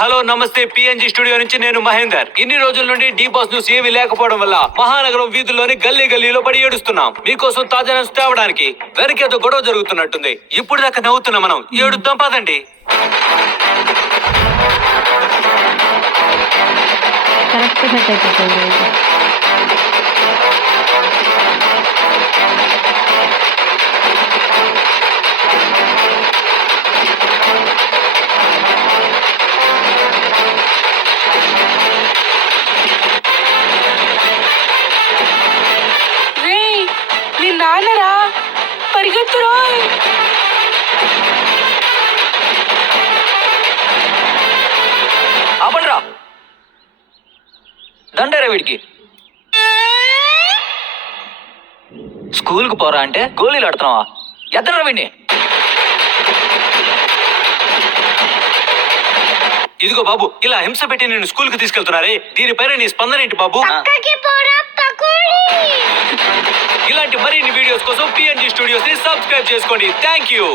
Hello నమస్తే PNG studio నుంచి నేను మహేందర్. ఇన్ని రోజుల నుండి డీ బాస్ న్యూస్ ఏమీ లేకపోవడం వల్ల మహానగరం వీధుల్లోని గల్లీలో పడి ఏడుస్తున్నాం. మీకోసం తాజా న్యూస్ తేవడానికి వెనకేదో గొడవ జరుగుతున్నట్టుంది. ఇప్పుడు దాకా నవ్వుతున్నాం, మనం ఏడుద్దాం పదండి. నాన్నరా పరిగెత్తురా. ఆపండ్రా, దండరా వీడికి. స్కూల్కి పోరా అంటే గోళీలు ఆడుతున్నావా? ఎద్దరా వీడిని. ఇదిగో బాబు, ఇలా హింస పెట్టి నేను స్కూల్ కి తీసుకెళ్తున్నారే, దీనిపైన నీ స్పందన ఏంటి బాబు? ఇలాంటి మరిన్ని వీడియోస్ కోసం పిఎన్జి స్టూడియోస్ ని సబ్స్క్రైబ్ చేసుకోండి. Thank you.